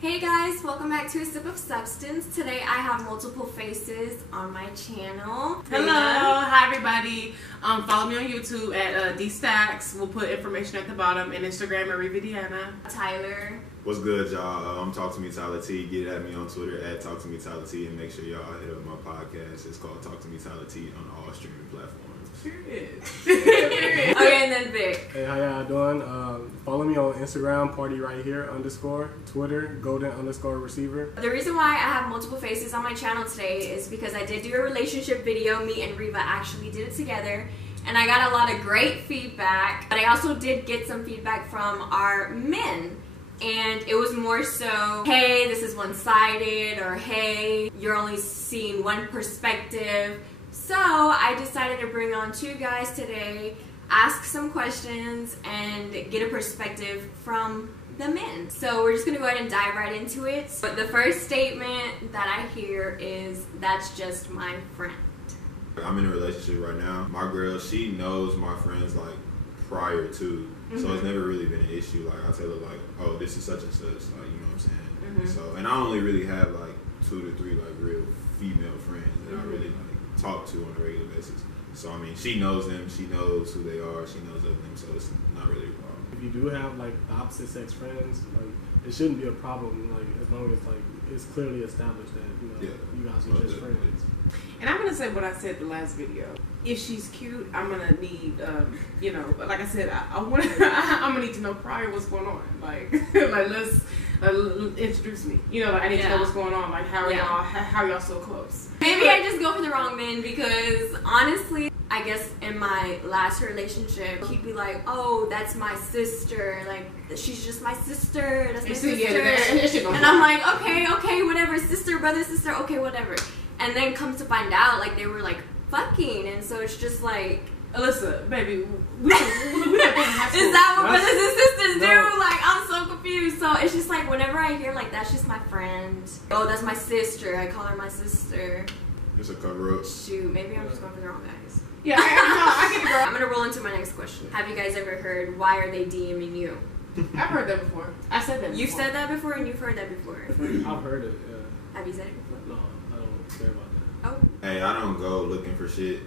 Hey guys, welcome back to A Sip of Substance. Today I have multiple faces on my channel. Hello, hi everybody. Follow me on YouTube at DStacks. We'll put information at the bottom, and Instagram at Rividiana. Tyler. What's good, y'all? Talk to me Tyler T. Get at me on Twitter at Talk to me Tyler T. And make sure y'all hit up my podcast. It's called Talk to me Tyler T on all streaming platforms. Period. Okay, and then Vic. Hey, how y'all doing? Follow me on Instagram, party right here _ Twitter, golden _ receiver. The reason why I have multiple faces on my channel today is because I did do a relationship video. Me and Riva actually did it together, and I got a lot of great feedback. But I also did get some feedback from our men. And it was more so, hey, this is one-sided, or hey, you're only seeing one perspective. So I decided to bring on two guys today, ask some questions, and get a perspective from the men. So we're just gonna go ahead and dive right into it. But the first statement that I hear is, that's just my friend. I'm in a relationship right now. My girl, she knows my friends like prior to. So it's never really been an issue. Like I tell her like, oh, this is such and such, like, you know what I'm saying? So, and I only really have like 2 to 3 like real female friends that I really like talk to on a regular basis. So I mean, she knows them, she knows who they are, she knows of them, so it's not really a problem. If you do have like the opposite sex friends, like it shouldn't be a problem. Like as long as like it's clearly established that you guys are just friends. And I'm gonna say what I said the last video. If she's cute, I'm gonna need, you know, like I said, I'm gonna need to know prior what's going on. Like, like let's introduce me. You know, like I need to know what's going on. Like how y'all so close? Maybe I just go for the wrong men because honestly, I guess in my last relationship, he'd be like, oh, that's my sister. Like, she's just my sister. That's my sister. And I'm like, okay, whatever. Sister, brother, sister, okay, whatever. And then comes to find out, like, they were like fucking, and so it's just like, Alyssa, baby, we have been in high school. Is that what brothers and sisters do? Like, I'm so confused. So it's just like, whenever I hear like, that's just my friend. Oh, that's my sister. I call her my sister. It's a cover up. Shoot, maybe I'm just going for the wrong guys. Yeah, I get it, girl. I'm gonna roll into my next question. Have you guys ever heard, why are they DMing you? I've heard that before. I said that before. You've said that before, and you've heard that before. I've heard it, yeah. Have you said it before? No, I don't care about that. Oh. Hey, I don't go looking for shit.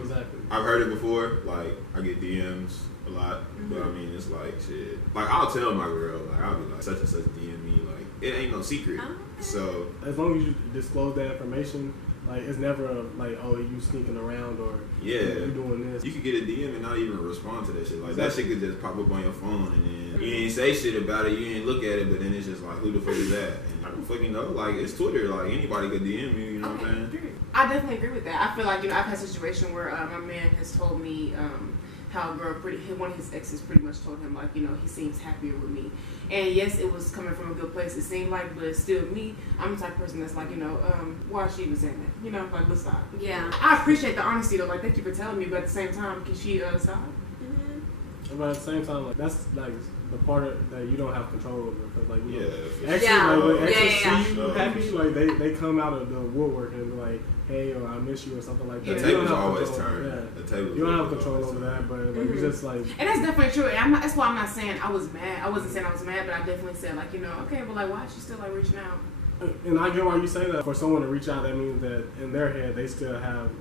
Exactly. I've heard it before. Like I get DMs a lot, but I mean it's like shit. Like I'll tell my girl, like I'll be like such and such DM me. Like it ain't no secret. Okay. So as long as you disclose that information, like it's never like, oh, you sneaking around or you doing this. You could get a DM and not even respond to that shit. Like that shit could just pop up on your phone and then you ain't say shit about it, you ain't look at it, but then it's just like, who the fuck is that? And I don't fucking know. Like it's Twitter. Like anybody could DM you. You know what I'm saying? I definitely agree with that. I feel like, you know, I've had a situation where my man has told me how a girl, one of his exes pretty much told him, like, you know, he seems happier with me. And yes, it was coming from a good place, it seemed like, but still me, I'm the type of person that's like, you know, why is she even saying that? You know, like, let's stop. Yeah. I appreciate the honesty though, like, thank you for telling me, but at the same time, can she stop? But at the same time, like that's like the part that you don't have control over, because like when exes see you happy, like they come out of the woodwork and be like, hey, or I miss you or something like that. The table's always turned. The table. You don't have control over that, but like you just like. And that's definitely true. And that's why I'm not saying I was mad. I wasn't saying I was mad, but I definitely said, like, you know, okay, but like, why is she still like reaching out? And I get why you say that. For someone to reach out, that means that in their head they still have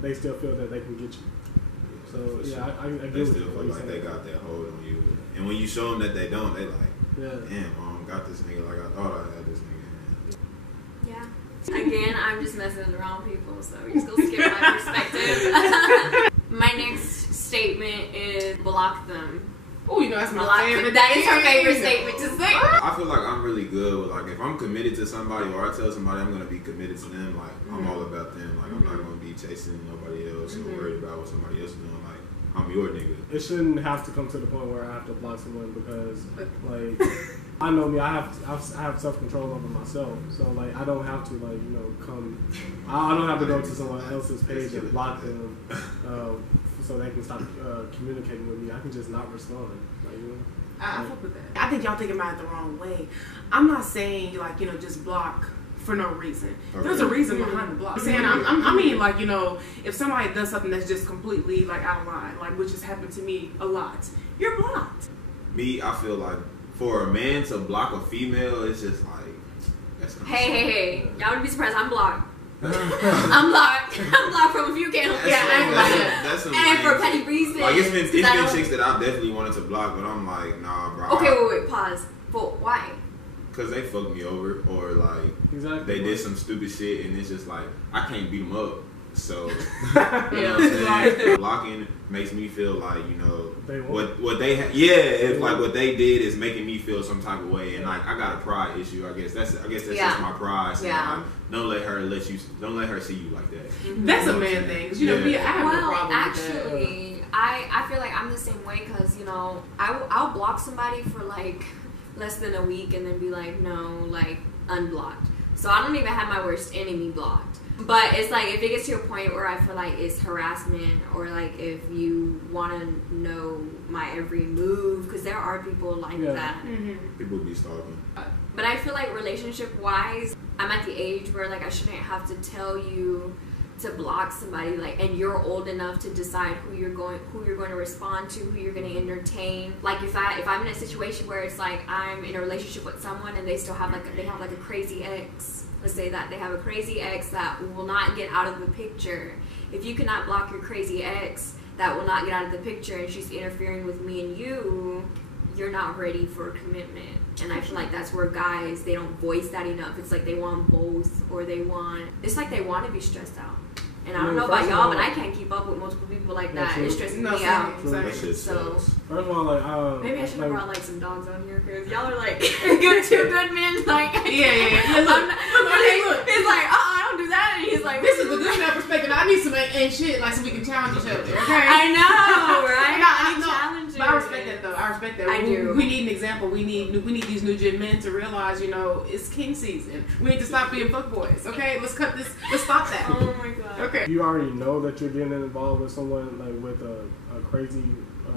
they still feel that they can get you. So yeah, I get they still feel like they got that hold on you. And when you show them that they don't, they like, damn, mom, got this nigga like I thought I had this nigga. Yeah. Again, I'm just messing with the wrong people, so we're just gonna skip my perspective. My next statement is block them. Oh, you know, that's my favorite. That is her favorite statement to say. I feel like I'm really good with, like, if I'm committed to somebody or I tell somebody I'm gonna be committed to them, like I'm all about them. Like I'm not gonna be chasing nobody else or worried about what somebody else is doing. Like I'm your nigga. It shouldn't have to come to the point where I have to block someone because, like, I know me. I have self control over myself, so like I don't have to like come. I don't have to go to someone else's page and block them, so they can stop communicating with me. I can just not respond. Like, I fuck with that. I think y'all thinking about it the wrong way. I'm not saying like just block for no reason. Okay. There's a reason behind the block. I'm saying I mean like if somebody does something that's just completely like out of line, like which has happened to me a lot, you're blocked. Me, I feel like for a man to block a female, it's just like that's kind of Hey. Y'all would be surprised. I'm blocked. I'm blocked. I'm blocked from a few candles. That's some And for lame petty shit. reasons. Like it's been 'cause chicks that I definitely wanted to block, but I'm like, nah, bro. Okay, wait, pause. But why? Because they fucked me over, or like Exactly. they did some stupid shit, and it's just like I can't beat them up. So you know Yeah. what I'm saying? Blocking makes me feel like They won't. what they it's like what they did is making me feel some type of way, and like I got a pride issue. I guess that's just my pride. So like, don't let her see you like that. That's a man thing. 'Cause, you know, I have no Well, problem with actually, I feel like I'm the same way because, you know, I'll block somebody for like less than a week and then be like, no, like unblocked. So I don't even have my worst enemy blocked. But it's like if it gets to a point where I feel like it's harassment, or like if you want to know my every move, because there are people like that. People be stalking. But I feel like relationship wise, I'm at the age where like I shouldn't have to tell you to block somebody, like, and you're old enough to decide who you're going to respond to, who you're going to entertain. Like if I'm in a situation where it's like I'm in a relationship with someone and they still have like a crazy ex. Let's say that they have a crazy ex that will not get out of the picture. If you cannot block your crazy ex that will not get out of the picture and she's interfering with me and you're not ready for commitment. And I feel like that's where guys, they don't voice that enough. It's like they want both, or it's like they want to be stressed out. And I don't know about y'all, but I can't keep up with multiple people like that. It stresses me out. That shit So sucks. First of all, like maybe I should have brought like some dogs on here because y'all are like two good men. Like Yeah. Look. He's like, I don't do that, and he's like, This is the good man perspective. I need some ain't shit like so we can challenge each other. Okay. I know, right? I know. Challenging. But I respect that though. I respect that. I do. We need an example. We need these new gen men to realize, you know, it's king season. We need to stop being fuckboys. Okay, let's cut this. Let's stop that. Oh my god. Okay. you already know that you're getting involved with someone like with a crazy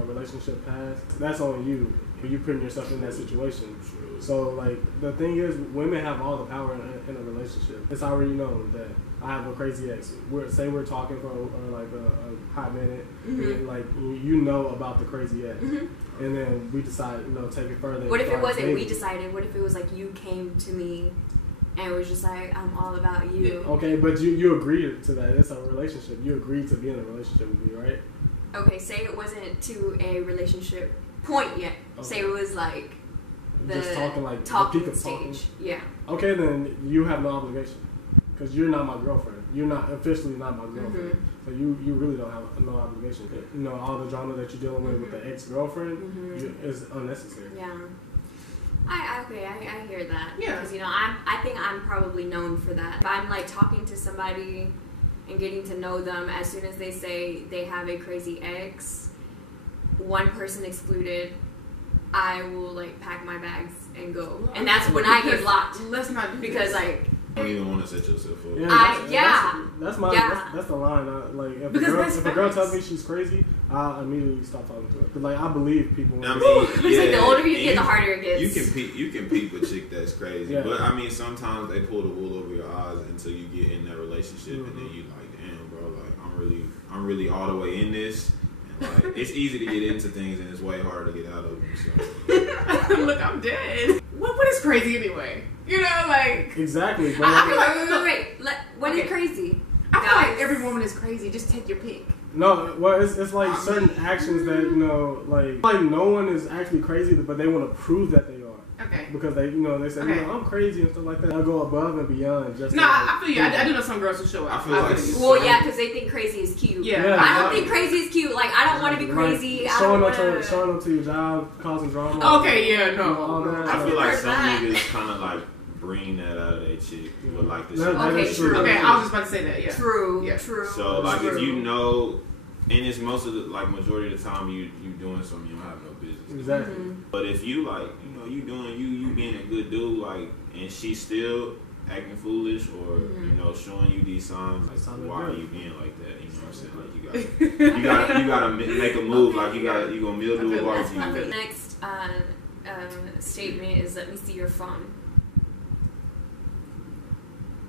relationship past. That's on you. You putting yourself in that situation. So like the thing is, women have all the power in a relationship. It's already known that I have a crazy ex. We're talking for like a hot minute, and like you know about the crazy ex, and then we decide take it further. What if it wasn't dating. we decided? What if it was like you came to me and it was just like, I'm all about you? Okay, but you agreed to that. It's a relationship. You agreed to be in a relationship with me, right? Okay, say it wasn't to a relationship point yet. Okay. Say it was like the Just talking like talking the peak of stage. talking. Yeah. Okay, then you have no obligation because you're not my girlfriend. You're not officially not my girlfriend. So you really don't have no obligation. You know, all the drama that you're dealing with the ex-girlfriend is unnecessary. Yeah. I hear that. Yeah. Because I think I'm probably known for that. If I'm like talking to somebody and getting to know them, as soon as they say they have a crazy ex, one person excluded, I will like pack my bags and go. And that's when I get blocked. Let's not do Because this. like I don't even want to set yourself up. That's the line. Like if Because that's a girl facts. tells me she's crazy, I'll immediately stop talking to her. Cause like I believe people. I mean, it's like the older you get, the harder it gets. You can peep a chick that's crazy, Yeah. but I mean sometimes they pull the wool over your eyes until you get in that relationship, and then you like, damn, bro, like I'm really all the way in this. And like it's easy to get into things, and it's way harder to get out of them. So Look, I'm dead. What is crazy anyway? You know, like Exactly. But I feel like Wait. What is crazy? I feel like Guys. every woman is crazy. Just take your pick. no, well, it's like certain actions that like no one is actually crazy, but they want to prove that they are. Okay. Because they say Okay. I'm crazy and stuff like that. They'll go above and beyond just. No, I feel you. I do know some girls who show up. I feel like- you. Well, yeah, because they think crazy is cute. Yeah. Yeah. I don't think crazy is cute. Like, I don't want to be crazy. I don't want to. Showing up to your job, causing drama. Okay, yeah, You know, all no. that. I feel like heard some that. niggas kind of like bring that out of their chick with like the shit. That Okay, is true. true. Okay, I was just about to say that. Yeah. True. Yeah. True. So like true. if you know, and it's most of the like majority of the time you doing something you don't have no business. Exactly. But if you like, you doing you being a good dude, like, and she's still acting foolish or showing you these signs, like, why are you being like that? You know what I'm saying? Like you gotta make a move. Like you gonna mildew a barbecue. Next statement is, let me see your phone.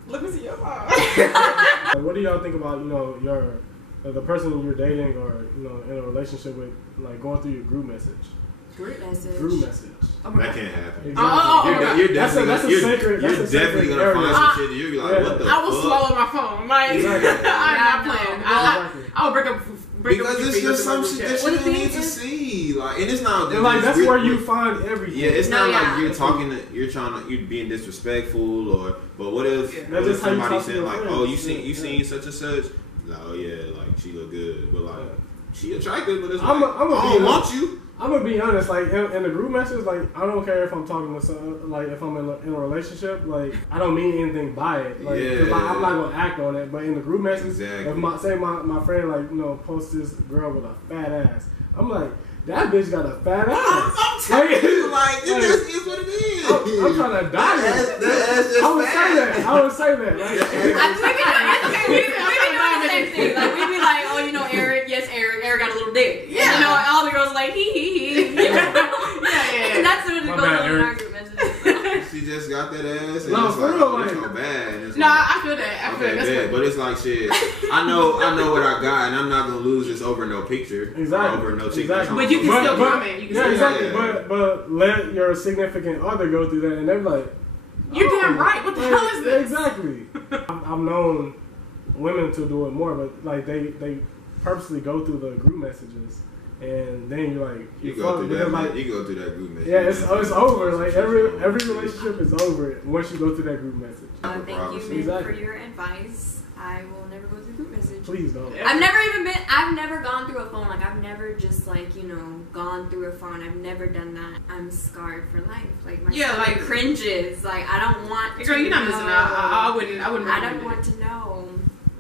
Let me see your phone. Like, what do y'all think about the person you're dating or in a relationship with, like going through your group message? Group message. Group message. Oh my That God. can't happen. Exactly. You're That's definitely a sacred. you're That's a definitely sacred gonna find area. some shit that you'll be like, Yeah. what the I will fuck? swallow my phone. Like, Exactly. I'm not Yeah, playing. Exactly. I'll break up Because with it's you just for some my shit group that chat. you Well, the don't thing need to is- see. Like, and it's not. And like that's we're- where you find everything. Yeah, it's No, not yeah. like you're talking to, you're being disrespectful or. But what if, Yeah. what That's if just how you somebody talk to said your like, friends. oh, you Yeah. seen such and such? Like, oh yeah, like she look good, but like she attractive, but it's I'm like a- I'm a I be don't honest. want you. I'm gonna be honest, like in the group message, like I don't care if I'm talking to some, like if I'm in a relationship, like I don't mean anything by it, like 'cause, like, I'm not gonna act on it. But in the group message, Exactly. if my friend like posts this girl with a fat ass, I'm like that bitch got a fat ass. I'm telling you, like it Like, just is what it is. I'm trying to die. That ass just I would say fat. that. I would say that. Like, We be doing the same thing. Like we be like, oh, you know, Eric. Yes, Eric got a little dick. Yeah. And, you know, all the girls are like, he. You know? Yeah. And that's what it My goes bad, on in our Eric. group messages. She just got that ass. And No, it's for like, real, oh, that's like- so bad. And it's No, like, I feel that. I feel okay, that. That's bad, what. but it's like shit. I know what I got, and I'm not gonna lose this over no picture, Exactly. or over no chick. Exactly. But you can still comment. You can yeah, still exactly. comment. But let your significant other go through that, and they're like, You're damn right. What the hell is this? Exactly. I've known women to do it more, but like they purposely go through the group messages, and then you're like, You fuck, go through because, that. like, You go through that group message. yeah, it's over. Like every relationship is over once you go through that group message. Thank you, Min, Exactly. for your advice. I will never go through group message. Please don't. Yeah. I've never gone through a phone. Like, I've never just, like, gone through a phone. I've never done that. I'm scarred for life. Like, my Yeah, stomach like- cringes. Like, I don't want to Girl, you're not know. missing out. I wouldn't. I don't recommend it. want to know.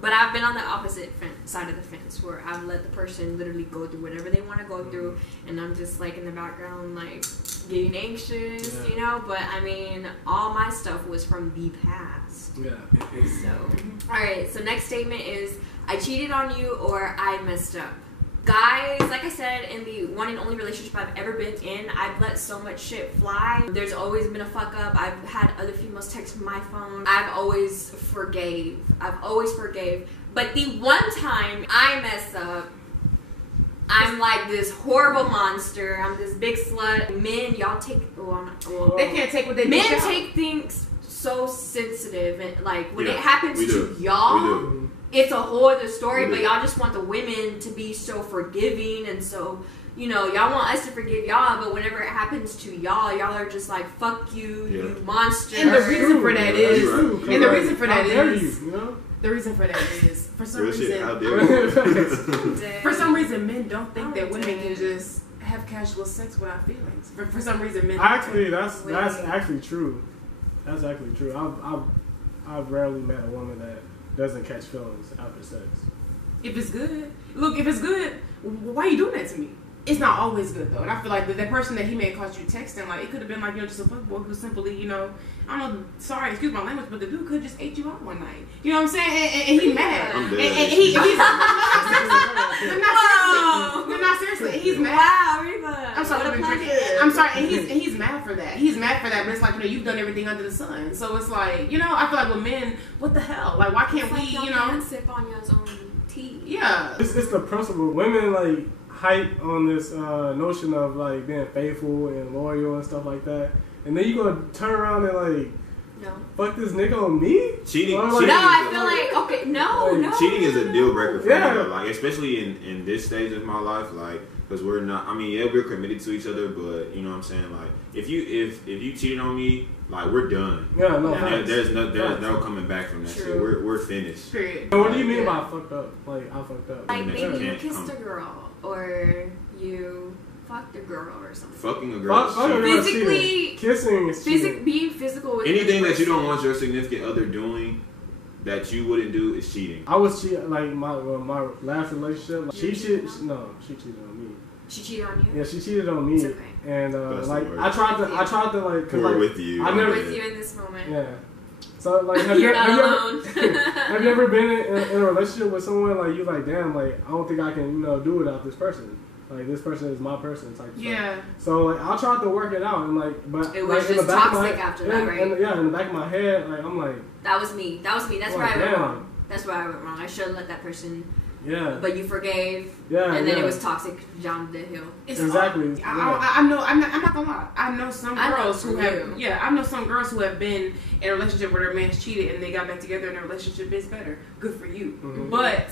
But I've been on the opposite side of the fence where I've let the person literally go through whatever they want to go through, and I'm just like in the background, like getting anxious, Yeah. But I mean, all my stuff was from the past. Yeah. So, alright, so next statement is I cheated on you or I messed up. Guys, like I said, in the one and only relationship I've ever been in, I've let so much shit fly. There's always been a fuck up. I've had other females text my phone. I've always forgave. But the one time I mess up, I'm like this horrible monster. I'm this big slut. Men, y'all take... They can't take what they Men dish out. take things so sensitive, and like when Yeah, it happens we to do. y'all, We do. it's a whole other story. We But do. y'all just want the women to be so forgiving, and so y'all want us to forgive y'all. But whenever it happens to y'all are just like, fuck you, Yeah. you monster. And the reason for that Yeah, is, you're right. and the reason for that How dare is, you, the reason for that is, for some Real shit. How reason, dare you? for some reason, men don't think that I'm women dead. can just have casual sex without feelings. For some reason, men. Actually, that's Wait. actually true. That's actually true. I've rarely met a woman that doesn't catch feelings after sex. If it's good, look, if it's good, why are you doing that to me? It's not always good though, and I feel like that person that he may have caught you texting, like it could have been like just a fuckboy who simply, I don't know, sorry, excuse my language, but the dude could just ate you out one night. You know what I'm saying? And he mad. I'm And, dead. and he's not seriously. He's mad. Wow, Reba. I'm sorry, What a let me drink pleasure. it. I'm sorry, and he's mad for that. He's mad for that, but it's like, you've done everything under the sun. So it's like, I feel like with men, what the hell? Like, why can't It's like we, y'all can't sip on your own tea. Yeah. It's the principle. Women like hype on this notion of like being faithful and loyal and stuff like that, and then you gonna turn around and like No. fuck this nigga on me? Cheating. Or, No, cheating I is feel a- like, okay, no. Cheating is a deal breaker for Yeah. me, though. Like, especially in this stage of my life, like, because we're not. I mean, yeah, we're committed to each other, but you know what I'm saying. Like, if you cheated on me, like, we're done. Yeah, no. Yeah, facts. There's Facts. no coming back from that True. shit. We're finished. Period. So what do you mean Yeah. by fucked up? Like I fucked up. Like, Yeah. maybe you Can't kissed come. a girl, or you fucked a girl or something. Fucking a girl. is Fuck a cheating. girl is Physically- cheating. Kissing is cheating. Being physical with Anything the that you don't person. want your significant other doing that you wouldn't do is cheating. I was cheating like my last relationship. Like, You she cheated cheated. on? No, she cheated on me. She cheated on you? Yeah, she cheated on me. It's okay. And That's like the word. I tried to like, 'cause, We're like with you. I I'm never- with you in this moment. yeah. So like, have You're you, not have you alone. ever, have you ever been in a relationship with someone like you like, damn, like I don't think I can do without this person. Like this person is my person type of stuff. Yeah. So like I tried to work it out and like, but It like, was in the just back of my toxic after that, right? yeah, in the back of my head, like I'm like, That was me. That's like, where I went damn. wrong. That's where I went wrong. I should have let that person Yeah. but you forgave, Yeah. and then yeah. it was toxic John Hill. It's Exactly. I know. I'm not gonna lie. I know some I know girls who for have. you. Yeah, I know some girls who have been in a relationship where their man's cheated and they got back together and their relationship is better. Good for you. Mhm. But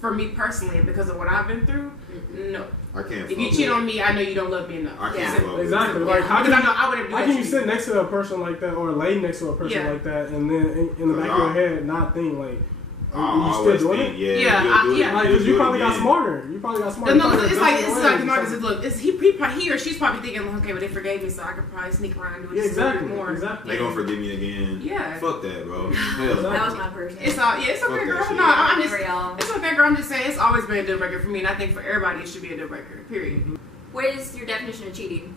for me personally, and because of what I've been through, no. I can't. If you cheat on me, I know you don't love me enough. I can't. Yeah. fuck with Exactly. you. Like, how Because can I know I wouldn't do How that can to you sit next to a person like that or lay next to a person Yeah. like that and then in the back of your head not think like, I are you always still doing think, it? yeah, Yeah, you'll do yeah. it. Like, You'll because you do it probably got again. smarter. You probably got smarter. No, You probably it's got like different Marcus ways. said. Look, he or she's probably thinking, okay, well they forgave me, so I could probably sneak around and do it Yeah, just a little bit exactly. more. Exactly. They gonna forgive me again. Yeah. Fuck that, bro. Hell. That was my person. It's all. Yeah, it's Fuck okay, that girl. shit. No, I'm just. Never y'all. It's okay, girl. I'm just saying it's always been a deal breaker for me, and I think for everybody it should be a deal breaker. Period. What is your definition of cheating?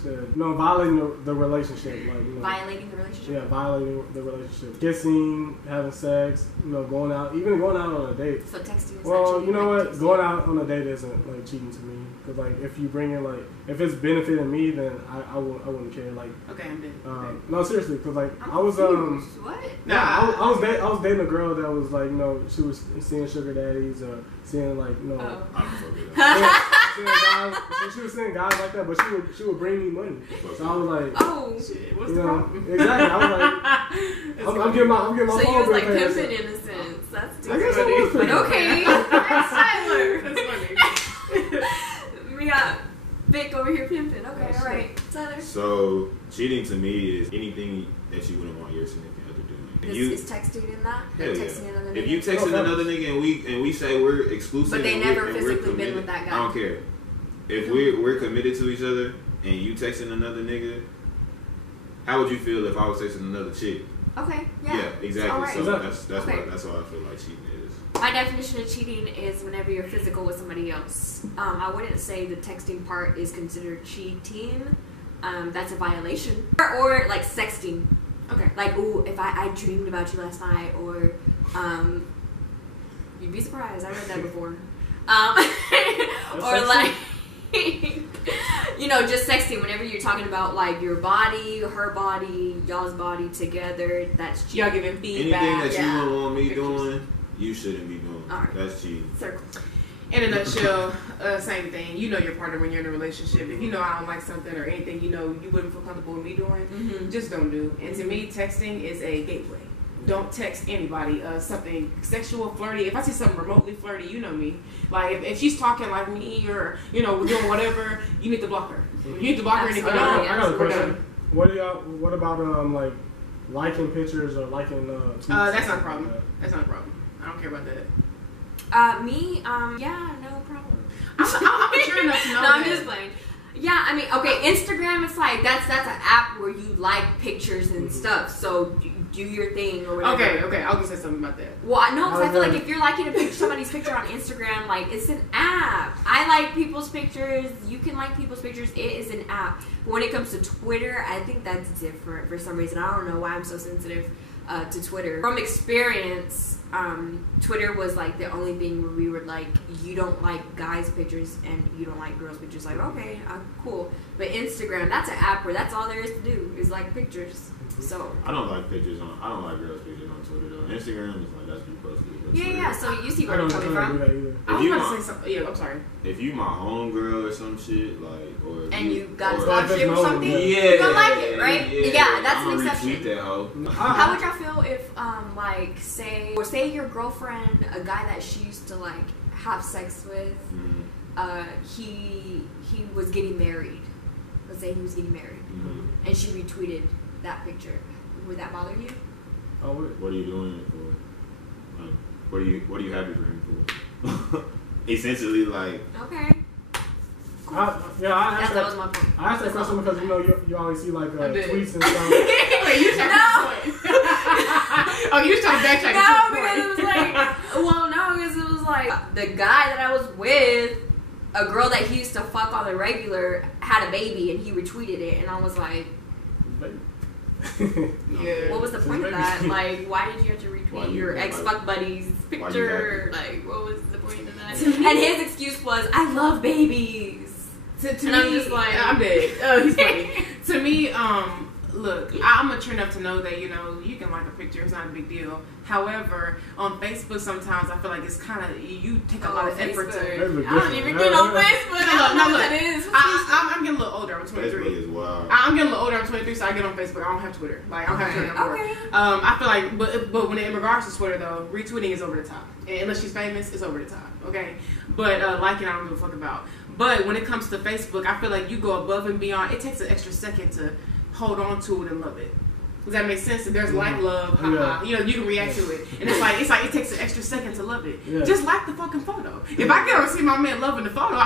Shit. No, violating the relationship. Like, you know, Violating the relationship? yeah, violating the relationship. Kissing, having sex, you know, going out, even going out on a date. So texting is Well, not cheating, you know like what? texting. Going out on a date isn't like cheating to me. Because like if you bring in like if it's benefiting me, then I wouldn't care. Like Okay, I'm dead. no, seriously, because like I'm I was confused. What? yeah, I was dating a girl that was like, you know, she was seeing sugar daddies or seeing like, you know, Oh. I don't fuck with that. seeing guys. She was seeing guys like that, but she would bring me money. So I was like, Oh. Shit, what's you the know, problem? exactly. I was like, I'm getting my So phone you was bill like paid. pimping in a sense. That's too I guess I funny. was But pimping. okay. That's Tyler. That's funny. We got Vic over here pimping. Okay, Oh, alright. Tyler. So cheating to me is anything that you wouldn't want your significant other doing. Is texting in that? Hell Like yeah. texting another If you nigga? texting another nigga and we say we're exclusive, But they and never we're physically been committed, with that guy. I don't care. If we're committed to each other and you texting another nigga, how would you feel if I was texting another chick? Okay, yeah. exactly. Alright. So Exactly. that's why I feel like cheating is. My definition of cheating is whenever you're physical with somebody else. I wouldn't say the texting part is considered cheating. That's a violation. Or like sexting. Okay. Like, ooh, if I dreamed about you last night, or you'd be surprised. I read that before. Or sexting? like, you know, just sexting whenever you're talking about like your body, her body, y'all's body together. That's cheating. Y'all giving feedback. Anything that yeah. you wouldn't want me Pictures. doing, you shouldn't be doing. Alright. That's cheating. Circle. In a nutshell, same thing. You know your partner when you're in a relationship. If you know I don't like something or anything, you know you wouldn't feel comfortable with me doing, Mm-hmm. just don't do. And to me, texting is a gateway. Don't text anybody something sexual, flirty. If I see something remotely flirty, you know me. Like if she's talking like me or you know doing whatever, you need to block her. You need to block her, and if you I don't, got a we're question. done. What about like liking pictures or liking tweets? That's not a and problem. stuff like That's not a problem. I don't care about that. Me, yeah, no problem. I'm mature enough to know No, I'm that. just playing. Yeah, I mean, okay, Instagram, it's like, that's an app where you like pictures and stuff, so do your thing or whatever. Okay, I was gonna say something about that. Well, I know, because I feel like Okay. if you're liking a picture, somebody's picture on Instagram, like, it's an app. I like people's pictures. You can like people's pictures. It is an app. But when it comes to Twitter, I think that's different for some reason. I don't know why I'm so sensitive to Twitter. From experience, Twitter was like the only thing where we were like, you don't like guys' pictures and you don't like girls' pictures. Like, okay, cool. But Instagram, that's an app where that's all there is to do is like pictures. So I don't like girls' pictures on Twitter though. Instagram is like that's me personally. but Twitter- yeah. So you see I where I'm don't coming do from. that either. I was you about to want- say something. Yeah, I'm sorry. If you my homegirl or some shit, like, or if And you got a or- scholarship or no, something, yeah. you gonna like it, right? Yeah, that's I'ma an exception. retweet that hoe. How would y'all feel if, like, say your girlfriend, a guy that she used to like have sex with, Mhm. he was getting married. Let's say he was getting married, Mhm. and she retweeted that picture. Would that bother you? Oh, wait. What are you doing it for? Like, what are you happy for him for? Essentially, like, Okay. I asked That was my point. I asked that question because you know you always see like I did. tweets and stuff. Wait, you trying No. to point. Oh, you was trying to backtrack. No, to because the it was point. like, well, no, because it was like the guy that I was with, a girl that he used to fuck on the regular, had a baby, and he retweeted it, and I was like, Yeah. what was the point of that? Like, why did you have to Why retweet you your have- ex-fuck buddy's you picture? Like, what was the point of that? To me- And his excuse was, I love babies. To And me, I'm just like- I'm dead. Oh, he's funny. To me, Look, I'm mature enough to know that, you know, you can like a picture, it's not a big deal. However, on Facebook sometimes I feel like it's kind of, you take a lot of effort to. I don't even get on Facebook. I don't know what that is. I'm getting a little older, I'm 23. Facebook is wild. I'm getting a little older, I'm 23, so I get on Facebook. I don't have Twitter. Like, I don't have Twitter anymore. Okay. I feel like, but when in regards to Twitter though, retweeting is over the top. And unless she's famous, it's over the top. Okay? But liking, I don't give a fuck about. But when it comes to Facebook, I feel like you go above and beyond. It takes an extra second to hold on to it and love it. Does that make sense? If there's like love, haha, you know, you can react to it, and it's like it takes an extra second to love it. Yeah. Just like the fucking photo. If I get to see my man loving the photo,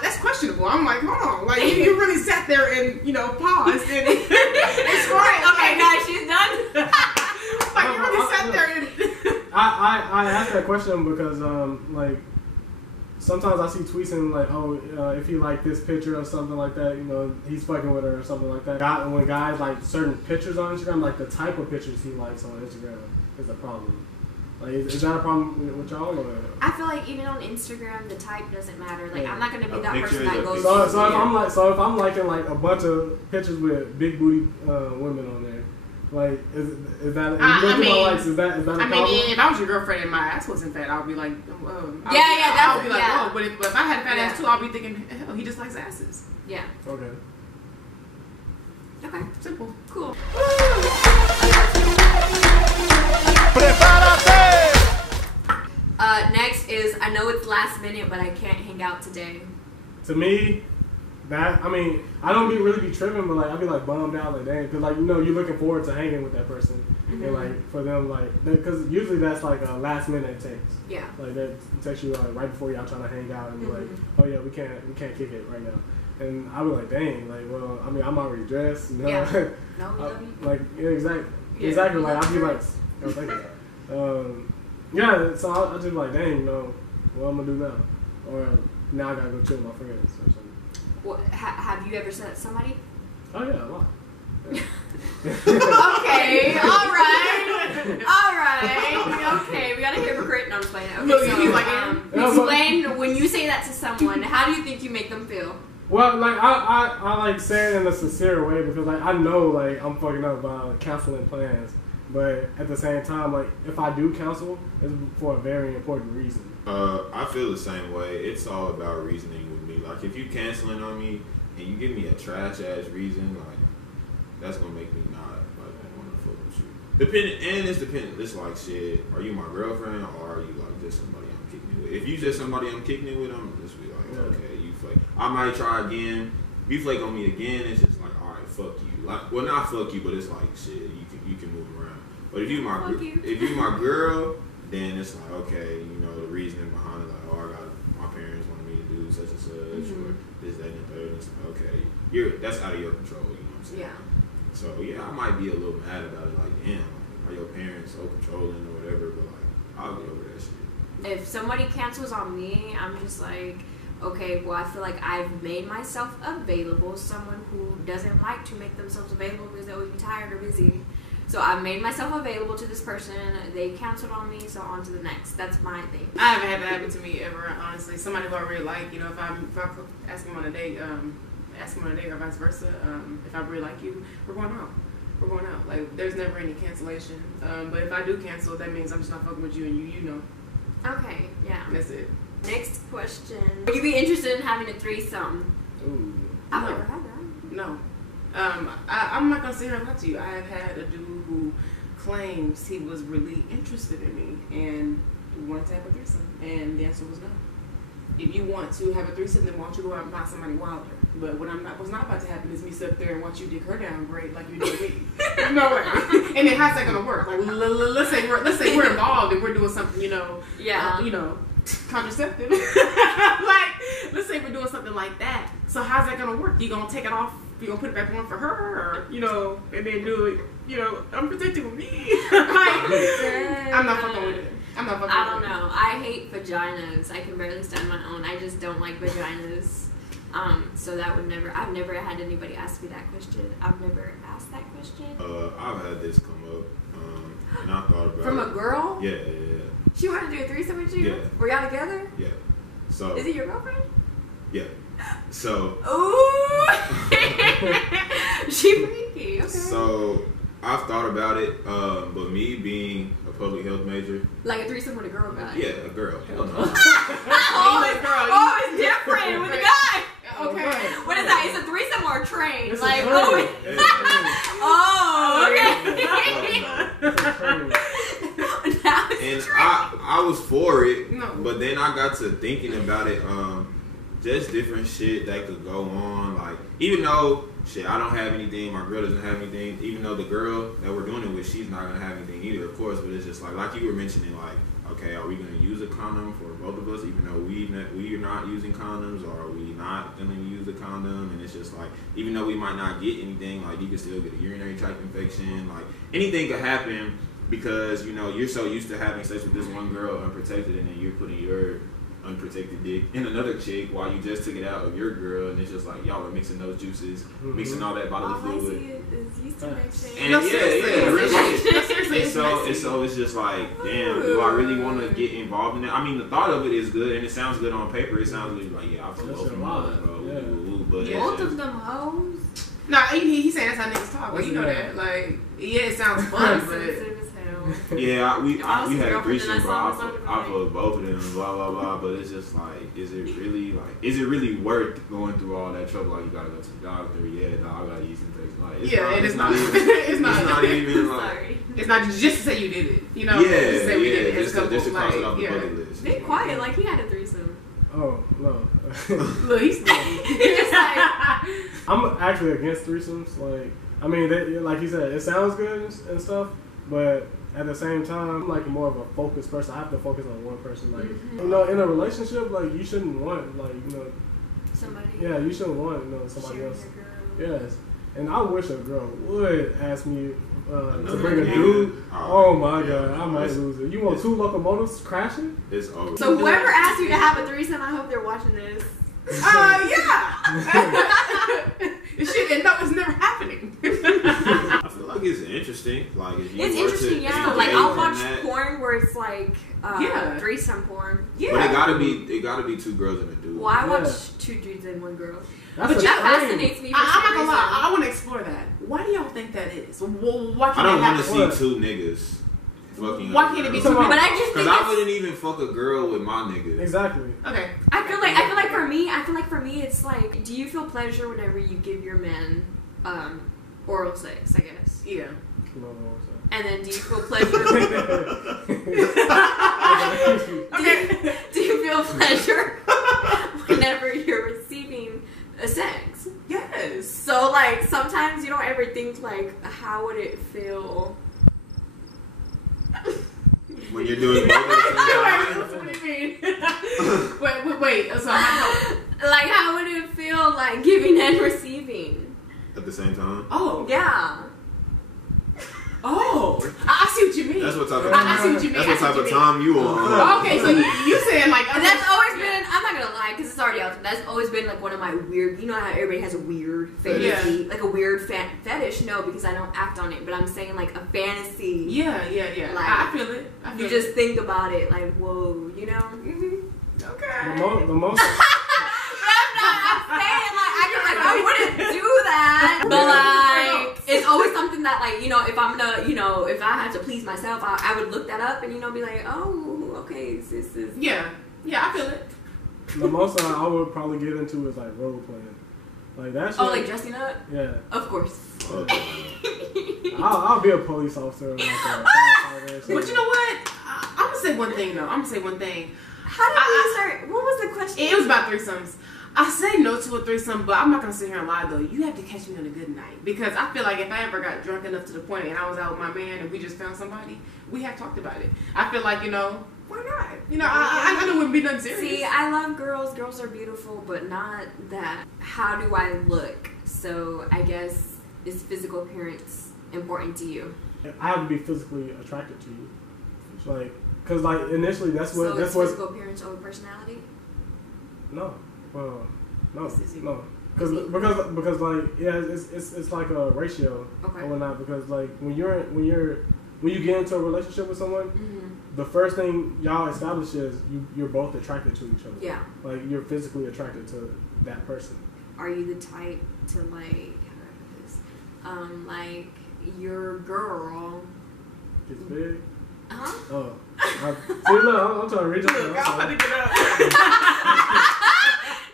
that's questionable. I'm like, hold on, like you really sat there and paused and it's right. Okay, guys, she's done. Like you really sat there and. I asked that question because like sometimes I see tweets and like, if he liked this picture or something like that, you know, he's fucking with her or something like that. When guys like certain pictures on Instagram, like the type of pictures he likes on Instagram is a problem. Like, is that a problem with y'all? Or? I feel like even on Instagram, the type doesn't matter. Like, I'm not gonna be A that picture person is that a goes. picture. So if I'm liking like a bunch of pictures with big booty women on there, like is that? Is that a problem? If I was your girlfriend and my ass wasn't fat, I would be like, I would be like, oh, but if I had a fat ass too, I'll be thinking, hell, he just likes asses. Yeah. Okay. Okay. Simple. Cool. Next is, I know it's last minute, but I can't hang out today. To me, I don't really be tripping, but like I be like bummed out, like dang, because like you're looking forward to hanging with that person, and like for them because usually that's like a last minute text. Yeah. Like that text you like right before y'all trying to hang out and be like, oh yeah, we can't kick it right now, and I be like dang, like well I'm already dressed, you know. Yeah. No, we love you. Like exactly like I'd be like, oh thank you. Yeah, so I just be like dang, what I'm gonna do now, or now I gotta go chill with my friends or something. What, have you ever said somebody? Oh yeah, a lot. Yeah. Okay, alright. Okay, we got a hypocrite. No, I'm just playing. Okay, He's like, explain when you say that to someone, how do you think you make them feel? Well, like I like say it in a sincere way because like I know like I'm fucking up by canceling plans, but at the same time like if I do cancel, it's for a very important reason. I feel the same way. It's all about reasoning with me. Like if you canceling on me and you give me a trash ass reason, like that's gonna make me not like want to fuck with you. It's like shit. Are you my girlfriend or are you like just somebody I'm kicking it with? If you just somebody I'm kicking it with, I'm just be like, okay, you flake. I might try again. If you flake on me again, it's just like, all right, fuck you. Like, well, not fuck you, but it's like shit. You can move around. But if you my girl, then it's like okay, the reasoning behind it, like my parents wanted me to do such and such, or this, that, and the third. It's like okay, that's out of your control. You know what I'm saying? Yeah. So yeah, I might be a little mad about it. Like, damn, are your parents so controlling or whatever? But like, I'll get over that shit. If somebody cancels on me, I'm just like, okay, well, I feel like I've made myself available. Someone who doesn't like to make themselves available because they always be tired or busy. So I've made myself available to this person. They canceled on me, so on to the next. That's my thing. I haven't had that happen to me ever, honestly. Somebody who I really like, if I ask them on a date, or vice versa, if I really like you, we're going out. Like, there's never any cancellation. But if I do cancel, that means I'm just not fucking with you, and you know. Okay, yeah. That's it. Next question. Would you be interested in having a threesome? Ooh. I've never had that. No. I'm not gonna sit here and lie to you. I have had a dude who claims he was really interested in me and wanted to have a threesome, and the answer was no. If you want to have a threesome, then why don't you go out and find somebody wilder? But what's not about to happen is me sit up there and watch you dick her down great like you did me. No way. And then how's that gonna work? Like let's say we're involved and we're doing something, contraceptive. Like, let's say we're doing something like that. So how's that gonna work? You gonna take it off? You gonna put it back on for her, or and then do it? Unprotected with me. Like, I'm not fucking with it. I don't know. I hate vaginas. I can barely stand my own. I just don't like vaginas. So that would never. I've never had anybody ask me that question. I've never asked that question. I've had this come up, and I thought about from it. a girl. Yeah. She wanted to do a threesome with you. Yeah. Were y'all together? Yeah. So. Is it your girlfriend? Yeah. So. Ooh. She freaky. Okay. So I've thought about it, but me being a public health major, Like a threesome with a girl guy. yeah, a girl. Hell no. Oh, it's different with a guy. Okay. What is that? It's a threesome or a train? It's Like, a oh, train. oh, It's a train. okay. Now it's And a train. I was for it, No. but then I got to thinking about it, just different shit that could go on. Like, even though, shit, I don't have anything, my girl doesn't have anything, even though the girl that we're doing it with, she's not going to have anything either, of course, but it's just like you were mentioning, like, okay, are we going to use a condom for both of us, even though we're not using condoms, or are we not going to use a condom? And it's just like, even though we might not get anything, like, you can still get a urinary tract infection, like, anything could happen because, you know, you're so used to having sex with this one girl unprotected, and then you're putting your unprotected dick in another chick while you just took it out of your girl, and it's just like y'all are mixing those juices, mixing all that bodily All I fluid. see is used to mixing. And No, yeah, seriously. really is. Seriously, And so it's just like, damn, do I really want to get involved in that? I mean, the thought of it is good, and it sounds good on paper. It sounds really like, yeah, I feel That's both a of them, lot. bro. Yeah. But Yeah. Both of them hoes. Nah, he's saying that's how niggas talk. Well, you know Yeah. that. Like, yeah, it sounds fun, but Sensitive as hell. yeah, we If I was we his had a girlfriend threesome, and I bro. saw I something fucked both of them, blah blah blah. But it's just like, is it really worth going through all that trouble? Like, you gotta go to the doctor. Yeah, dog, I got yeast infection. Like, it's not. even. It's It's not. not even like. Sorry. It's not just to say you did it. You know. Yeah, just to say we did it. It's just to cross it like, off the yeah. bucket list. Be quiet, like he had a threesome. Oh no. Look, he's sneaky. He's just like, I'm actually against threesomes. Like, I mean, like you said, it sounds good and stuff, but at the same time, I'm like more of a focused person. I have to focus on one person. Like, you know, in a relationship, like you shouldn't want, like, you know, somebody. yeah, you shouldn't want, you know, somebody sharing else. your girl. Yes, and I wish a girl would ask me to Another bring a man. dude. Oh my Yeah. god, I might lose it. You want two locomotives crashing? It's over. So whoever asked you to have a threesome, I hope they're watching this. Yeah. Shit, and no, it's never happening. I feel like it's interesting. Like, if you It's were interesting, to yeah. Like engage I'll in watch that, porn where it's like Yeah. threesome porn. Yeah. but it gotta be two girls and a dude. Well, I watch Yeah. two dudes and one girl. That's But a that train. fascinates me for I'm not some gonna lie. reason. I want to explore that. Why do y'all think that is? Why I can't don't that want to happen? see two niggas fucking. Why can't it be two But I just Because think I it's, wouldn't even fuck a girl with my nigga. Exactly. Okay. I feel like for me it's like, do you feel pleasure whenever you give your man oral sex, I guess? Yeah. No, no, no. And then do you feel pleasure do you feel pleasure whenever you're receiving a sex? Yes. So like sometimes you don't ever think like, how would it feel? When you're doing both at the same time. What do you mean? wait. So how? Like how would it feel like giving and receiving? At the same time. Oh. Yeah. Oh. I see what you mean. That's what type of I see what you mean. That's I what see type what of you time you on. Okay, so you saying like And that's always been, I'm not gonna lie, because it's already out there, that's always been like one of my weird, you know how everybody has a weird fantasy, like a weird fetish? No, because I don't act on it, but I'm saying like a fantasy. Yeah. Like, I feel it. I feel You just think about it, like, whoa, you know? Okay. The most. I'm saying, like, I wouldn't do that. But, like, it's always something that, like, you know, if I'm gonna, you know, if I had to please myself, I would look that up and, you know, be like, oh, okay, this is. Yeah, I feel it. The most I would probably get into is like role playing. Like that shit. Oh, like dressing up? Yeah. Of course. I'll be a police officer. Like a firefighter. But you know what? I'm gonna say one thing though. How did we start? What was the question? It was about threesomes. I say no to a threesome, but I'm not gonna sit here and lie though. You have to catch me on a good night, because I feel like if I ever got drunk enough to the point and I was out with my man and we just found somebody, we have talked about it. I feel like, you know, why not? You know, I know it wouldn't be nothing serious. See, I love girls. Girls are beautiful, but not that. How do I look? So I guess, is physical appearance important to you? I have to be physically attracted to you. It's like, cause like initially that's what So that's is what. physical appearance over personality? No, no, Is it- no. Because like yeah, it's like a ratio Okay. or whatnot. Because like when you get into a relationship with someone, Mm-hmm. the first thing y'all establish is you're both attracted to each other. Yeah. Like you're physically attracted to that person. Are you the type to like? How do I put this? like your girl. It's big. Huh? Oh. See, look, I'm trying to reach up. Look, I'm about to get up.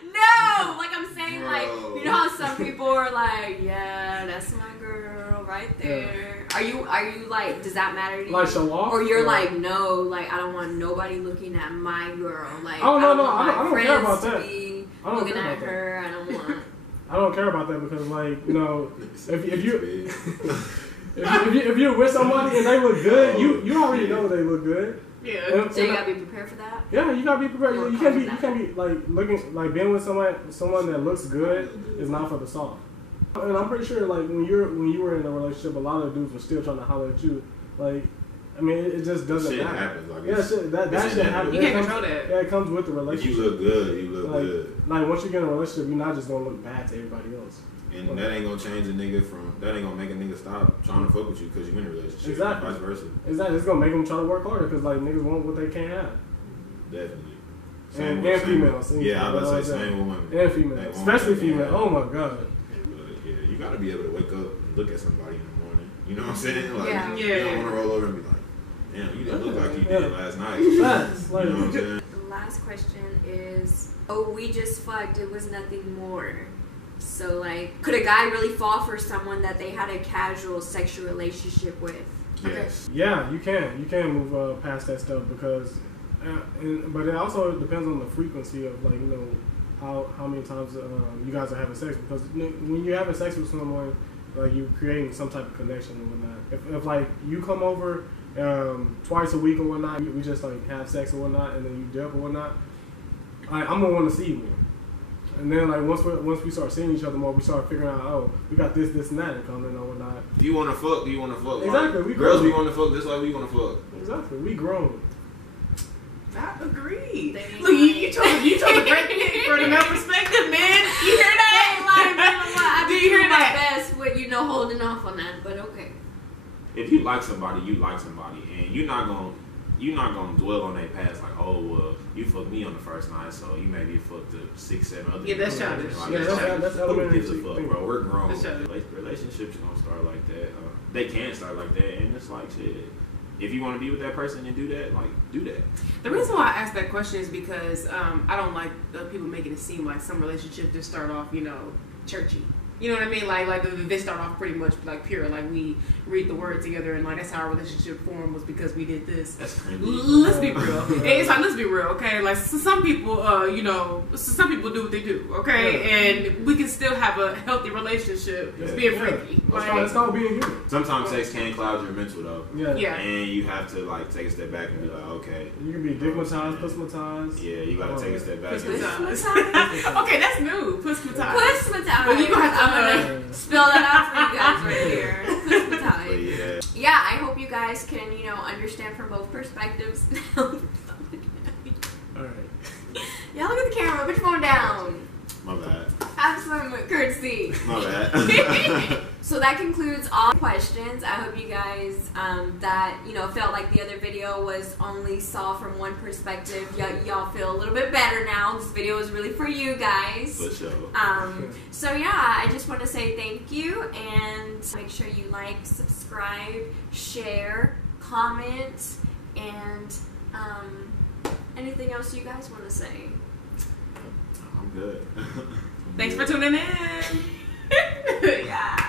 No, like I'm saying, Bro. like, you know how some people are like, yeah, that's my girl right there. Are you like, does that matter to you? Like show off? Or you're like, no, like I don't want nobody looking at my girl. Like, Oh, no, I don't no, want my I don't care friends about to that. be I don't looking care at about her. I don't want. I don't care about that because, like, you know, if you Big. if you're with somebody and they look good, you already know they look good. Yeah. So you gotta be prepared for that. Yeah, you gotta be prepared. Or You can't be like looking like being with someone that looks good is not for the soft. And I'm pretty sure like when you were in a relationship, a lot of dudes were still trying to holler at you. Like, I mean, it just doesn't Shit matter. happens. Like, Yeah, shit, that it's shit happens. You It can't comes- control that. Yeah, it comes with the If relationship. you look good, you look like, good. like once you get in a relationship, you're not just gonna look bad to everybody else. And that ain't gonna change a nigga that ain't gonna make a nigga stop trying to fuck with you because you in a relationship. Exactly. Vice versa. Exactly, it's gonna make them try to work harder because like niggas want what they can't have. Definitely. And with- females. Yeah, I was about to say Yeah. same with women. And females, Like, especially women, female. yeah. Oh my god. But yeah, you gotta be able to wake up and look at somebody in the morning. You know what I'm saying? Like, Yeah. you don't want to roll over and be like, damn, you didn't look like you Yeah. did last night. Facts. Like, You know what I'm saying? The last question is, oh, we just fucked. It was nothing more. So like, could a guy really fall for someone that they had a casual sexual relationship with? Yes. yeah, you can move past that stuff because, but it also depends on the frequency of like you know how many times you guys are having sex because when you're having sex with someone, like you're creating some type of connection and whatnot. If like you come over twice a week or whatnot, we just like have sex or whatnot, and then you dip or whatnot. I'm gonna want to see you more. And then like once we start seeing each other more, we start figuring out, oh, we got this, and that in common or whatnot. Do you want to fuck? Do you want to fuck? Exactly, Like, we girls grown. be want to fuck just like we want to fuck. Exactly, we grown. I agree. They ain't Look, you lying. chose a great pick for the male perspective, man. You hear that? I Do do you hear my that? best with holding off on that, but okay. If you like somebody, you like somebody, and you're not gonna dwell on their past like, oh well, you fucked me on the first night, so you maybe fucked the 6, 7 other. Yeah, that's people. childish. Like, Yeah, that's who elementary gives a fuck, thing. bro? We're grown. That's childish. Relationships gonna start like that. They can start like that, and it's like shit. If you want to be with that person and do that, like do that. The reason why I asked that question is because I don't like people making it seem like some relationships just start off, you know, churchy. You know what I mean? Like they start off pretty much like pure. Like we read the word together, and like that's how our relationship formed was because we did this. That's crazy. Let's be real. It's like let's be real, okay? Like so some people, you know, some people do what they do, okay? And we can still have a healthy relationship. It's being freaky. It's called being human. Sometimes sex can cloud your mental though. Yeah. Yeah. And you have to like take a step back and be like, okay, You can be digmatized, pusmatized. yeah, you gotta take a step back. Puss And, matized. Okay, that's new. Puss matized. Pussmatized. Well, you gonna have to, I'm gonna spell that out for you guys right here. but Pussmatized. yeah, Yeah, I hope you guys can, understand from both perspectives. Alright. Yeah, look at the camera. Put your phone down. my bad, Have some courtesy. my bad. So that concludes all questions. I hope you guys that felt like the other video was only saw from one perspective. Y'all feel a little bit better now. This video is really for you guys. For sure. So yeah, I just want to say thank you and make sure you like, subscribe, share, comment, and anything else you guys want to say. I'm good. Thanks for tuning in. Yeah.